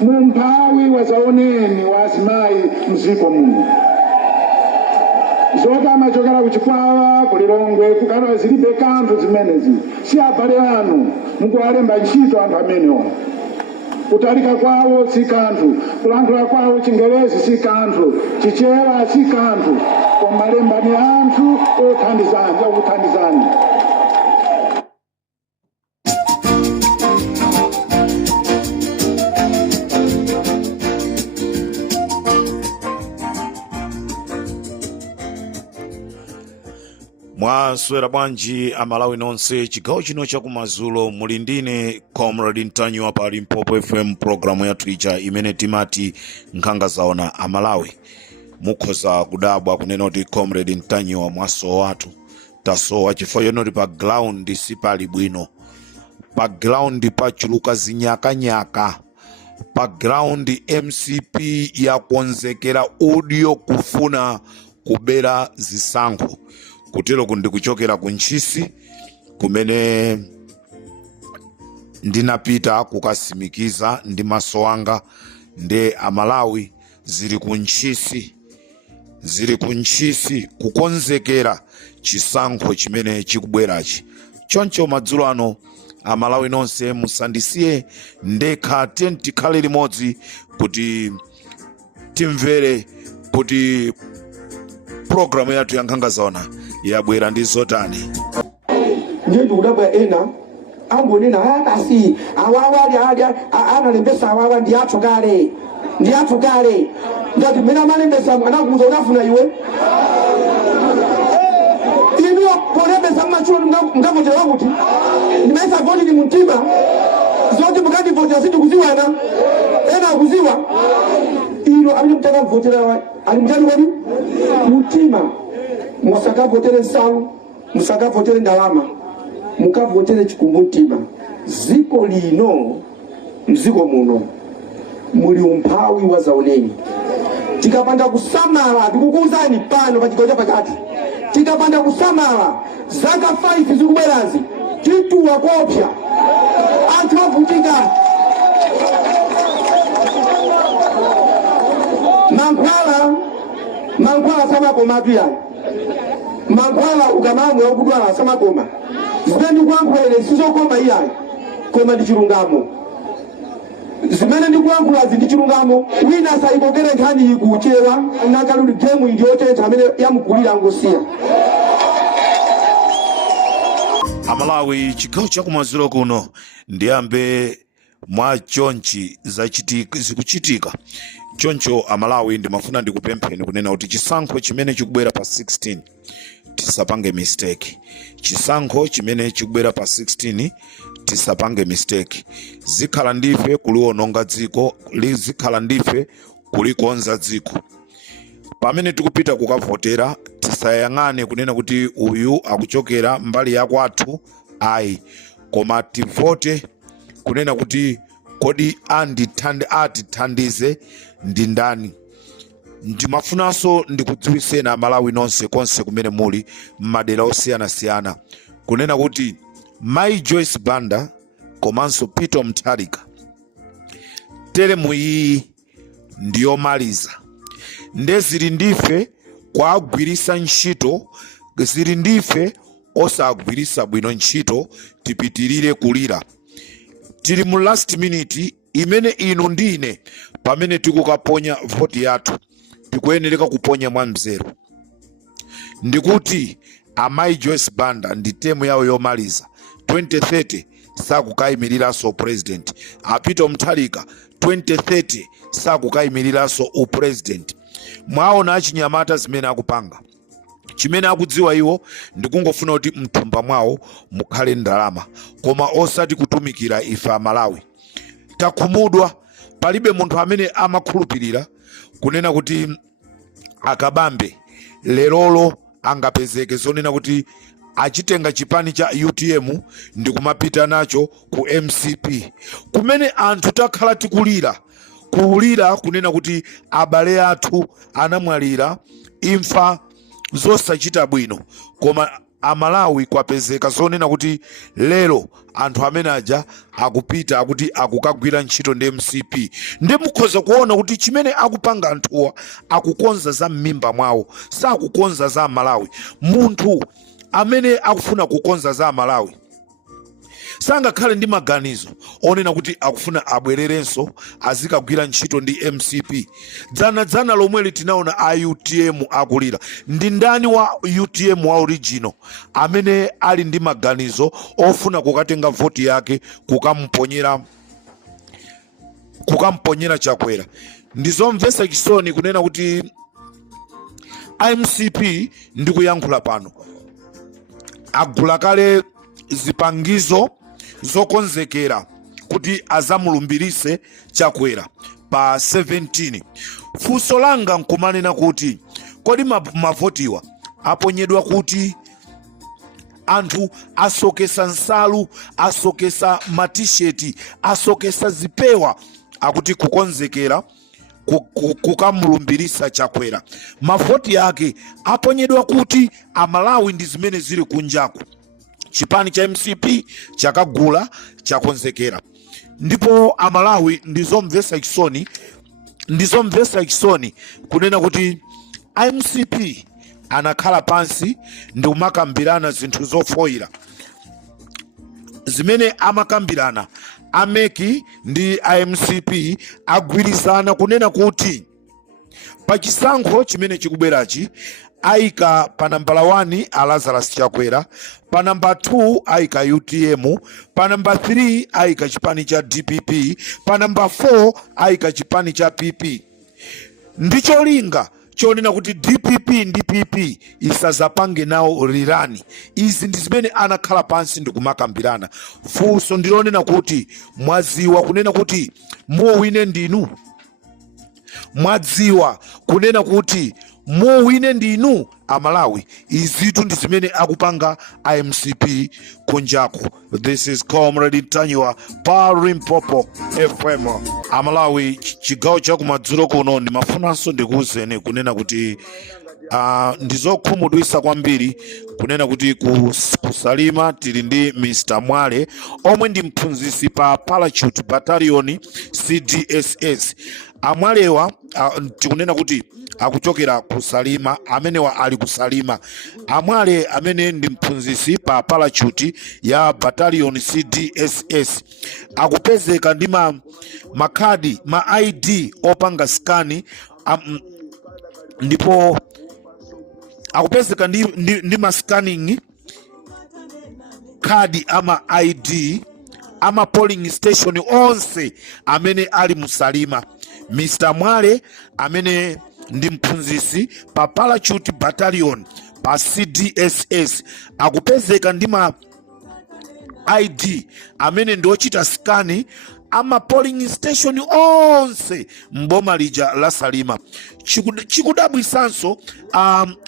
mumphawi wazaoneni wa azimayi mziko muno. Zoti amachokera kuchikwawa kulilongwe kukana zilibe kanthu zimenezi si abale anu mukuwalemba ntchito anthu amenewa. Kutalika kwawo si kanthu, kulankhula kwawo Chingerezi si kanthu, Chichewa si kanthu, koma lemba ni anthu okuthandizani. Mwaswera bwanji amalawi nonse chigawo chino chakumadzulo muli ndine Comrade Ntanyiwa pa Limpopo FM programu yathu ija imene timati nkhanga zaona amalawi. Mukhoza kudabwa kunena kuti Comrade Ntanyiwa mwasowa athu tasowa chifukwa yonoti pa ground sipali bwino, pa ground pachuluka zinyakanyaka, pa ground MCP yakonzekera audio kufuna kubera zisankho. Kutero kundi kuchokera kunchisi kumene ndinapita kukasimikiza ndi maso anga ndi amalawi ziri kunchisi kukonzekera chisankho chimene chikubwerachi. Choncho madzulo ano amalawi nonse musandisiye ndekha tikhale limodzi kuti timvere kuti programu yathu ya nkhanga zaona yabwera ndi zotani. Ndiye ndikudabwa ena angonena basi awawa analembesa awawa ndi athu kale ngati mmene amalembesa anakuza unafuna iwe inu polembesa mmachulo mngavotera kuti ndimaisa voti ni mtima zoti mukati votera siti kuziwana ena akuziwa ino amene mtaka mvotera alimjani kwani mtima. Musakavotere nsalu, musakavotere ndalama, mukavotere chikumbutima. Ziko lino, mziko muno, muli umphawi wazaoneni. Tikapanda kusamala, tikukuzani pano pachikocha pakati. Tikapanda kusamala, zaka 5 zikubwerazi, kitu wakopya. Anthu avutika. Mankwala sama komatu yani. Mankwala ukamamwe okudwala sama koma. Zimene ndikuyankhula sizokoma iyayi. Koma ndi chilungamo. Zimene ndikuyankhula ndi chilungamo. Wina sayibokere nkhani ikuchewa nakaluli gemu indiyotentha amene yamukulira ngosiya. Amalawi chigawo chakumadzulo kuno ndiyambe mwa chonchi zikuchitika. Choncho amalawi ndimafuna ndikupempheni kunena kuti chisankho chimene chikubwera pa 16 tisapange mistake. Chisankho chimene chikubwera pa 16 tisapange mistake. Zikhala ndife kuliwononga dziko, zikhala ndife kulikonza dziko. Pamene tikupita kukavotera tisayang'ane kunena kuti uyu akuchokera mbali yakwathu ayi, koma tivote kunena kuti kodi atithandize ndi ndani. Ndimafunanso ndikudziwiseni amalawi nonse konse kumene muli m'madera osiyanasiyana kunena kuti Mai Joyce Banda komanso Peter Mutharika teremu iyi ndiyomaliza. Zili ndife kwagwirisa ntchito, zili ndife osagwirisa bwino ntchito, tipitirire kulira. Tili mu last minute imene ino ndine pamene tikukaponya voti yathu tikuyenereka kuponya mwa mzero. Ndikuti Mai Joyce Banda ndi temu yawo yomaliza 2030 sakukayimiriranso president. Peter Mutharika 2030 sakukayimiriranso upresident. Mwaona achinyamata zimene akupanga. Chimene akudziwa iwo ndikungofuna kuti mthumba mwawo mukhale ndalama, koma osati kutumikira ife amalawi. Takhumudwa, palibe munthu amene amakhulupirira kunena kuti akabambe lerolo angapezeke zonena kuti achitenga chipani cha UTM ndikumapita nacho ku MCP. Kumene anthu takhala tikulira kunena kuti abale athu anamwalira imfa zosachita bwino, koma Amalawi kwapezeka zonena kuti lero anthu amene aja akupita akuti akukagwira ntchito ndi MCP. Ndi mukhoza kuona kuti chimene akupanga anthuwa akukonza za m'mimba mwawo, sakukonza za Amalawi. Munthu amene akufuna kukonza za Amalawi sangakhale ndi maganizo onena kuti akufuna abwererenso azikagwira ntchito ndi MCP. Dzana lomwe tinaona a UTM akulira. Ndi ndani wa UTM wa original amene ali ndi maganizo ofuna kukatenga voti yake kukamponyera Chakwera? Ndizomvetsa chisoni kunena kuti MCP ndikuyankhula pano agula kale zipangizo zokonzekera kuti azamulumbirise Chakwera pa 17. Funso langa nkumanena kuti kodi mavotiwa aponyedwa kuti anthu asokesa nsalu, asokesa matisheti, asokesa zipewa akuti kukonzekera kukamulumbirisa Chakwera? Mavoti yake aponyedwa kuti Amalawi ndi zimene zili kunjaku. Chipani cha MCP chakagula chakonzekera. Ndipo Amalawi ndizomvetsa chisoni kunena kuti MCP anakhala pansi ndi kumakambirana zinthu zofoira zimene amakambirana. Ameki ndi MCP agwirizana kunena kuti pachisankho chimene chikubwerachi aika pa nambala 1 a Lazarus Chakwera, pa namba 2 aika UTM, pa namba 3 aika chipani cha DPP, pa namba 4 aika chipani cha PP. Ndicho linga chonena kuti DPP ndi PP isazapange nawo rirani. Izi ndi zimene anakhala pansi ndi kumakambirana. Funso ndilonena kuti mwaziwa kunena kuti muwine ndinu? Mwadziwa kunena kuti muwine ndinu Amalawi? Izitu ndi zimene akupanga MCP kunjaku. This is Comrade Ntanywa pa Limpopo FM Amalawi, chigawo cha kumadzulo kuno. Ndimafunanso ndikuwuzeni kunena kuti ndizokhumudwitsa kwambiri kunena kuti kusalima tili ndi Mr. Mwale omwe ndi mphunzitsi pa Parachute Battalion CDSS. Amwalewa tikunena kuti akuchokera kusalima, amenewa ali kusalima. Amwale amene ndi mphunzitsi pa Parachute ya Battalion CDSS akupezeka ndi makhadi ma ID opanga skani, ndipo akupezeka ndi ma scanning kadi ama ID ama polling station onse amene ali musalima. Mr. Mwale amene ndi mphunzitsi pa Parachute Battalion pa CDSS akupezeka ndi ma ID amene ndiochita skani ama polling station onse mboma lija la Salima. Chikudabwisanso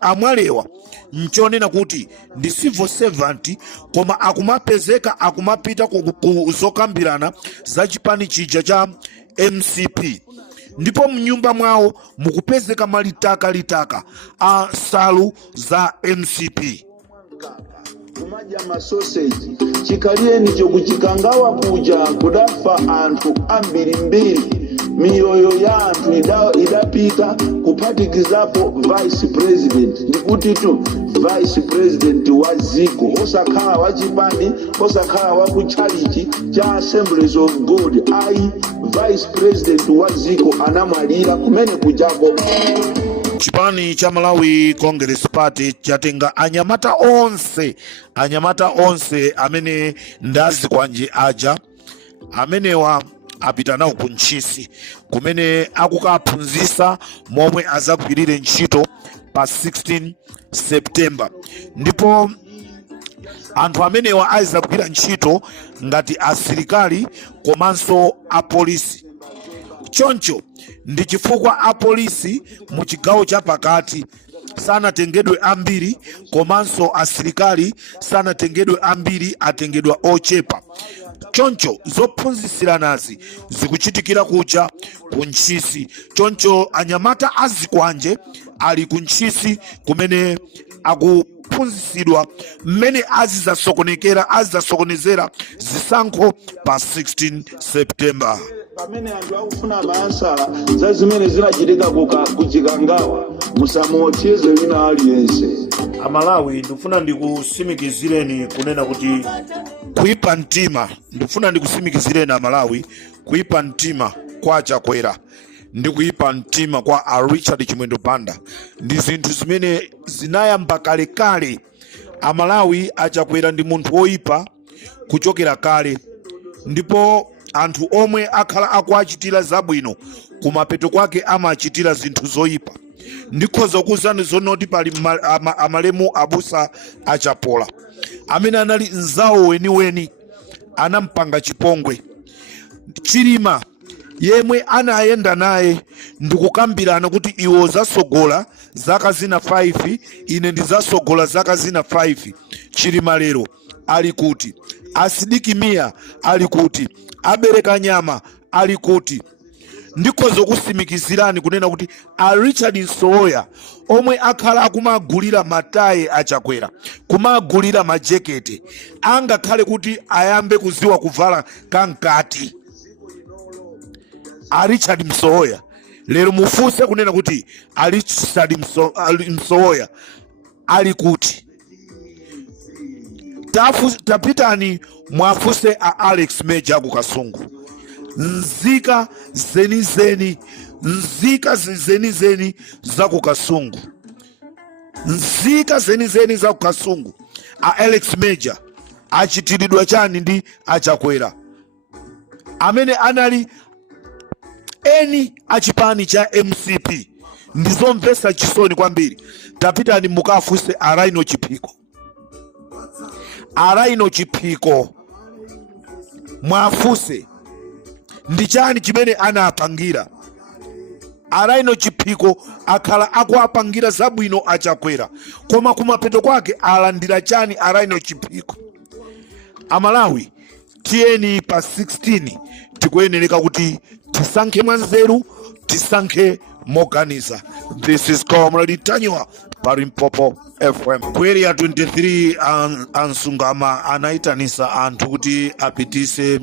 Amwalewa nchonena kuti ndi civil servant koma akumapezeka akumapita kuzokambirana za chipani chija cha MCP. Ndipo mnyumba mwawo mukupezeka malitaka a salu za MCP. Kumaja masausage chikalieni chokuchikangawa kuja kudafa anthu ambirimbiri, miyoyo ya anthu idapita kuphatikizapo vice president. Ndikuti tu vice president wa ziko, osakhala wa chipani, osakhala wa kuchalichi cha Assemblies of God. Ai vice president wa ziko anamwalira kumene kujako. Chipani cha Malawi Congress Party chatenga anyamata onse amene ndazi kwanje aja amenewa apita nawo kunchisi kumene akukaphunzitsa momwe azagwirire ntchito pa 16 September. Ndipo anthu amenewa azagwira ntchito ngati asilikali komanso apolisi. Choncho ndi chifukwa apolisi mu chigawo cha pakati sanatengedwe ambiri komanso asilikali sanatengedwe ambiri, atengedwa ochepa. Choncho zophunzitsiranazi zikuchitikira kucha kunchisi. Choncho anyamata azikwanje ali kunchisi kumene akuphunzitsidwa mmene azizasokonezera zisankho pa 16 September. Pamene anthu akufuna mayansala za zimene zinachitika kuchikangawa musamuopseze wina aliyense. Amalawi ndifuna ndikusimikizireni kunena kuti kuipa mtima, ndifuna ndikusimikizireni Amalawi kuipa mtima kwa Chakwera ndi kuipa mtima kwa a Richard Chimwendo Banda ndi zinthu zimene zinayamba kalekale. Amalawi Achakwera ndi munthu woipa kuchokera kale, ndipo anthu omwe akhala akuachitira zabwino kumapeto kwake amachitira zinthu zoyipa. Ndikhoza kuwuzani zonoti pali amalemu abusa achapola amene anali nzawo weniweni anampanga chipongwe. Chilima yemwe anayenda naye ndikukambirana kuti iwo zasogola zaka zina 5 ine ndizasogola zaka zina 5. Chilima lero ali kuti, Asidikimia ali kuti, abereka nyama ali kuti. Ndikhoza kusimikizirani kunena kuti a Richard Nsoya omwe akhala akumagulira mataye Achakwera, kumagulira majekete, angakhale kuti ayambe kuziwa kuvala kankati. A Richard Nsoya lero mufunse kunena kuti a Richard Nsoya ali kuti. Tapitani mwafuse a Alex Meja ku Kasungu. Nzika zenizeni za ku Kasungu. Nzika zenizeni za ku Kasungu. A Alex Meja achitiridwa chani ndi Achakwera amene anali eni achipani cha MCP. Ndizomvesa chisoni kwambiri. Tapitani mukafuse a Rhino Chipiko. A Rhino Chipiko mwafuse ndi chani chimene anapangira. A Rhino Chipiko akhala akuapangira zabwino Achakwera, koma kumapeto kwake alandira chani a Rhino Chipiko. Amalawi tiyeni pa 16 tikuyenereka kuti tisankhe mwanzeru, tisankhe moganiza. This is Comrade Tanywa Palimpopo FM. Kweli ya 23 ansungama anaitanisa anthu kuti apitise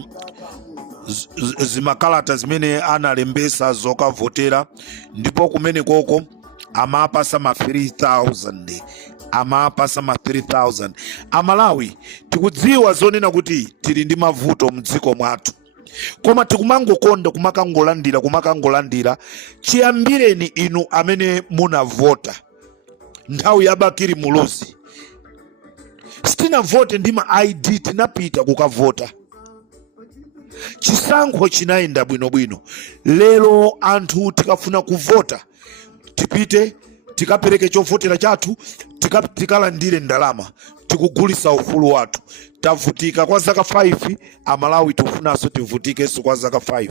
zimakalata zimene analembesa zokavotera, ndipo kumene koko amapasa ma 3000. Amapasa ma 3000. Amalawi tikudziwa zonena kuti tili ndi mavuto mdziko mwathu, koma tikumangokonda kumakangolandira. Chiyambireni inu amene munavota nthawi ya Bakiri Muluzi. Sitinavote ndi ma ID, tinapita kukavota. Chisankho chinaenda bwinobwino. Lero anthu tikafuna kuvota tipite tikapereke chovotera chathu, tikalandire ndalama, tikugulisa ufulu wathu. Tavutika kwa zaka 5, Amalawi tufunaso tivutikeso kwa zaka 5.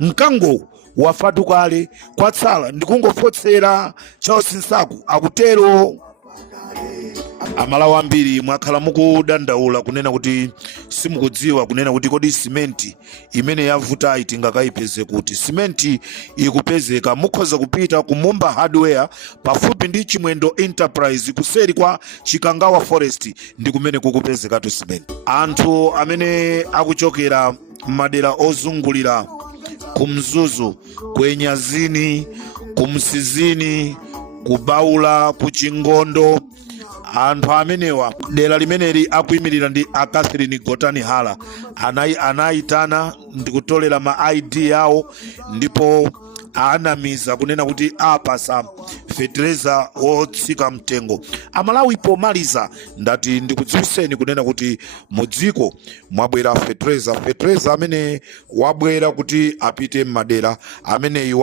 Mkango wafatu kale kwatsala ndikungofotsera Charles Nsaku akutero. Amalawi ambiri mwakhala mukudandaula kunena kuti simukudziwa kunena kuti kodi simenti imene yavuta itingakaipeze kuti. Simenti ikupezeka, mukhoza kupita ku Mumba Hardware pafupi ndi Chimwendo Enterprise kuseri kwa Chikangawa Forest, ndi kumene kukupezeka tu simenti. Anthu amene akuchokera madera ozungulira kumzuzu, kwenyazini, kumsizini, kubaula, kuchingondo, anthu amenewa dera limeneli akuyimirira ndi a Catherine Gotani Hala anayitana ndikutolera ma ID yawo, ndipo anamiza kunena kuti apasa fetereza wotsika mtengo. Amalawi pomaliza ndati ndikudziwiseni kunena kuti mudziko mwabwera fetereza amene wabwera kuti apite madera amene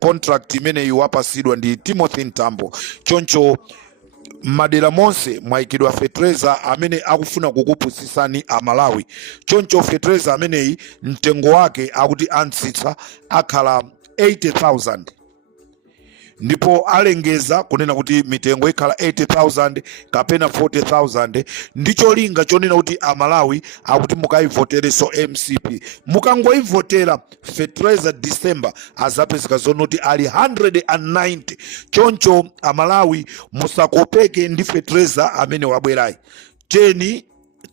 contract imene iwapasidwa ndi Timothy Ntambo. Choncho madera monse mwaikidwa fetereza amene akufuna kukupusisani Amalawi. Choncho fetereza ameneyi mtengo wake akuti ansitsa akhala 80,000. ndipo alengeza kunena kuti mitengo ikhala 80,000 kapena 40,000 ndicho linga chonena kuti amalawi akuti mukayivotereso MCP. Mukangoyivotera fertilizer December azapezeka zonoti ali 190. Choncho amalawi musakopeke ndi fertilizer amene wabwerayi. Teni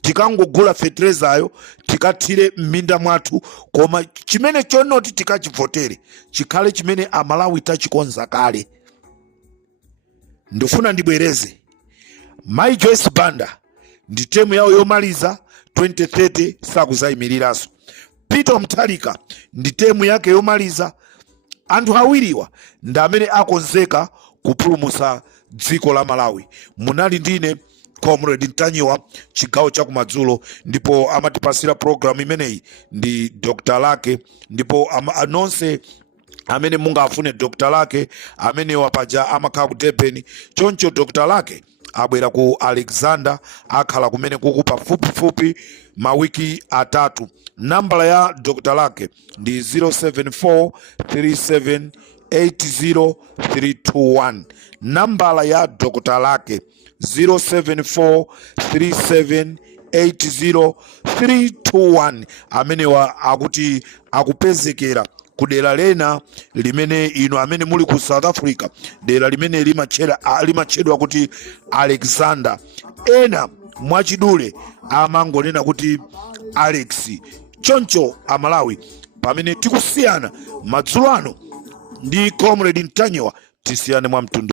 tikangogula fertilizer ayo tikathire m'minda mwathu, koma chimene chonoti tikachivotere chikhale chimene amalawi tachikonza kale. Ndifuna ndibwereze Mai Joyce Banda ndi temu yawo yomaliza 2030 sakuzayimiriranso. Peter Mutharika ndi temu yake yomaliza. Anthu awiriwa ndi amene akonzeka kupulumutsa dziko la Malawi. Munali ndine Comrade Ntanyiwa chigawo cha kumadzulo, ndipo amatipasira program imeneyi ndi Dr. Lake, ndipo anonse amene mungafune Dr. Lake amene wapaja amakhala ku Durban. Choncho Dr. Lake abwera ku Alexander, akhala kumene kukupa fupifupi mawiki atatu. Nambala ya Dr. Lake ndi 0743780 nambala ya Dr. Lake 0743780 amenewa akuti akupezekera kudera lena limene ino amene muli ku South Africa, dera limene limatchedwa kuti Alexander. Ena mwachidule amangonena kuti Alex. Choncho amalawi pamene tikusiyana madzulo ano ndi Comrade Ntanyiwa, tisiyane mwa mtundu.